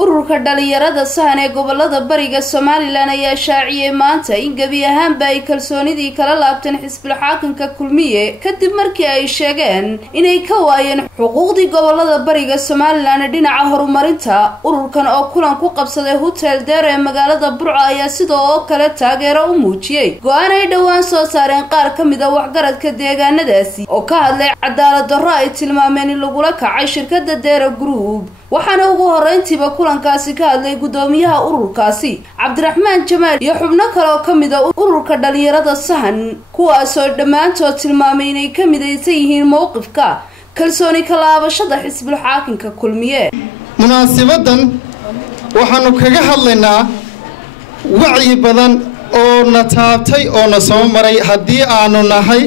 ururka dhalinyarada sahan ee gobolada bariga Soomaaliland ayaa shaaciyay maanta in gabi ahaanba ay kalsoonidii kala laabteen xisbiga xaakinka kulmiye kadib markii ay sheegeen inay ka waayeen xuquuqdii gobolada bariga Soomaaliland dhinaca horumarinta. Ururkan oo kulan ku qabsaday hotel Deer ee magaalada Burco ayaa sidoo kale taageero u muujiyay go'aan ay dhawaan soo saareen qaar ka mid ah waxgaradka deegaanadaasi oo ka hadlay cadaalad darro ay tilmaameen in lagu la kacay shirkadda Deer Group. waxaana ugu horeyntiiba kulankaasi ka hadlay gudoomiyaha ururkaasi Cabdiraxmaan Jamaal iyo xubno kale oo kamid ah ururka dhalinyarada sahan kuwaas oo dhamaantood tilmaamay inay ka midaysan yihiin mowqifka kalsooni ka laabashada xisbiga xaakinka kulmiye. munaasabadan waxaanu kaga hadlaynaa wacyi badan oo na taabtay oo na soo maray haddii aanu nahay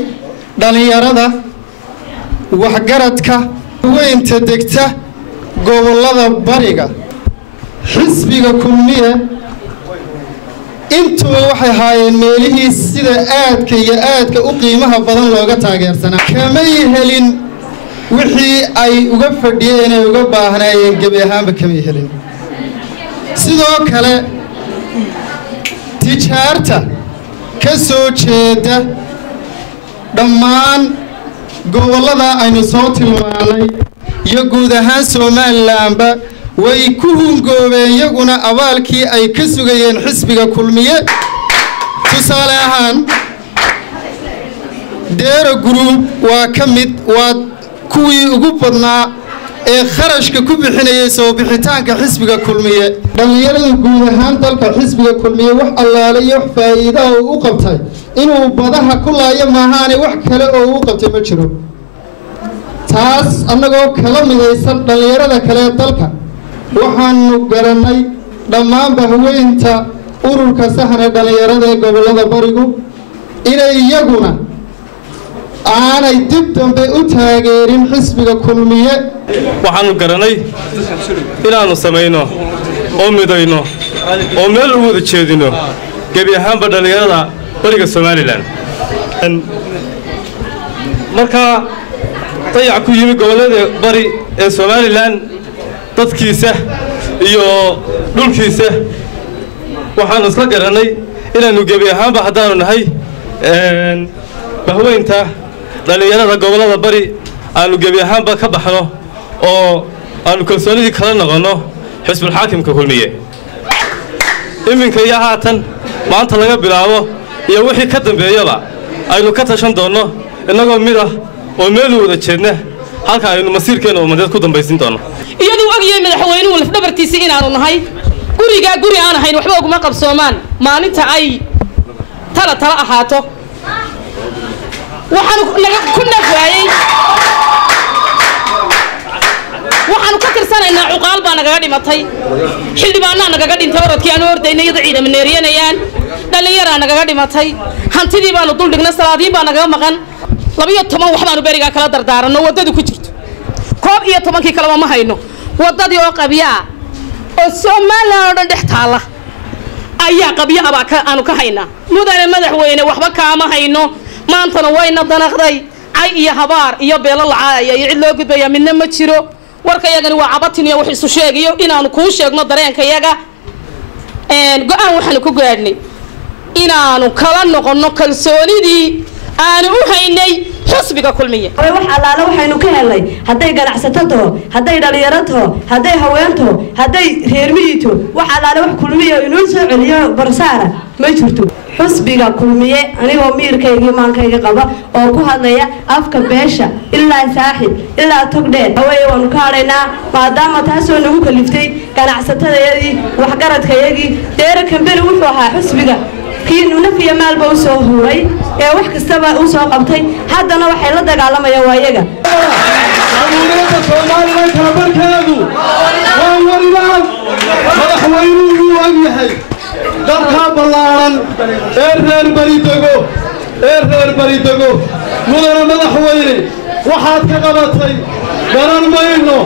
dhalinyarada waxgaradka weynta degta gobolada bariga xisbiga kulmiye intuu waxay haayeen meelihii sida aadka u qiimaha badan looga taageersanaa kamay helin wixii ay uga fadhiyeen ay uga baahnaayeen gabi ahaanba kamay helin. sidoo kale tijaarta ka soo jeeda dhammaan gobolada aynu soo tilmaanay iyo guud ahaan Soomaalilandba way ku hungoobeen iyaguna abaalkii ay ka sugayeen xisbiga kulmiye. tusaale ahaan Deer Group waa ka mid waa kuwii ugu badnaa ee kharashka ku bixinayay soo bixitaanka xisbiga kulmiye. dhalinyarada guud ahaan dalka xisbiga kulmiye wax allaale iyo wax faa'iido u qabtay inuu badaha ku laayo maahaane wax kale oo uu qabtay ma jiro. taas annagoo kala midaysan dhalinyarada kale dalka waxaanu garanay dhammaanba haweynta ururka sahan ee dhalinyarada ee gobolada barigu inay iyaguna aanay dib dambe u taageerin xisbiga kulmiye. waxaanu garanay inaanu samayno oo midayno oo meel u wada jeedino gabi ahaanba dhalinyarada bariga Soomaaliland. marka dayac ku yimi gobolada bari ee Soomaaliland dadkiisa iyo dhulkiisa waxaanu isla garanay inaanu gabi ahaanba haddaanu nahay bahweynta dhalinyarada gobolada bari aanu gabi ahaanba ka baxno oo aanu kalsoonidii kala noqono xisbiga xaakimka kulmiye. iminka iyo haatan maanta laga bilaabo iyo wixii ka dambeeyaba aynu ka tashan doono inagoo mid ah oo meel wada jeedna halka aynu masiirkeena ummadeed ku dambaysin doono. iyadoo ogyahay madaxweynuhu laf dhabartiisa inaanu nahay guri aan ahayn waxba ugu ma qabsoomaan maalinta ay tala ahaato waxaan ku nafaayay waxaan ka tirsanaynaa cuqaal baa nagaga dhimatay xildhibaanna nagaga dhintay orodkii aan ordaynay iyada ciidamada neeriyanayaan dhalinyaro nagaga dhimatay hantidii baanu dul dhignay salaadiin baa nagaga maqan 12 waxbaanu bariga kala dardaarano wadadu ku jirto 11kii kale ma hayno wadadii oo qabiya oo Soomaaliland oo dhan dhex taala ayaa qabiya aanu ka haynaa mudane madaxweyne waxba kaama hayno maantana wayna danaqday ay iyo habaar iyo beelo lacaaya iyo cid loo gudbaya midna ma jiro warkayagani waa cabatin iyo wax isu sheegayo inaanu ku sheegno dareenkayaga go'aan waxaan ku gaadhnay inaanu kala noqono kalsoonidii aanu u haynay xisbiga kulmiye. wax allaale waxaynu ka helnay haday ganacsato haday dhalinyaro haday haweento haday reer miyiito wax allaale wax kulmiye inuu soo celiyo barsaara ma jirto. xisbiga kulmiye anigoo miirkayga maankayga qaba oo ku hadlaya afka beesha ilaa saaxib ilaa togdheer way waanu ka hadhaynaa maadaama taasoo nagu kaliftay ganacsatadayadii waxgaradkayagii Deer Kambani wuxuu ahaa xisbiga kiinu nafiya maalba u soo huray ee wax kastaba u soo qabtay haddana waxay la dagaalamayaan waayaga. Dowladda Soomaaliland tabarkeedu waa warinaan madaxweynuhu og yahay dalka ballaaran ee reer bari dego mudane madaxweyne waxaad ka qabatay garan mayno.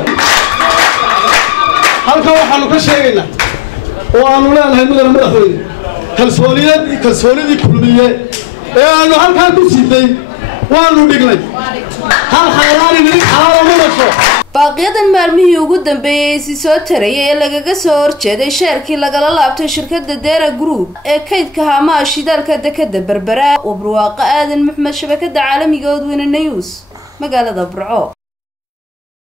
halka waxaanu ka sheegaynaa oo aanu leenahay mudane madaxweyne kalsoonidii kulmiye ee aanu halkaa ku siday waanu dhignay hal xaalaani xalaalo ma dhasho. baaqiyadan maalmihii ugu dambeeyay si soo tarayay ee lagaga soo horjeeday sheerkii lagala laabtay shirkadda Dera Group ee kaydka haamaha shidaalka dekada Berbera. Barwaaqo Aadan Maxmed, shabakada caalamiga Odweyne News, magaalada Burco.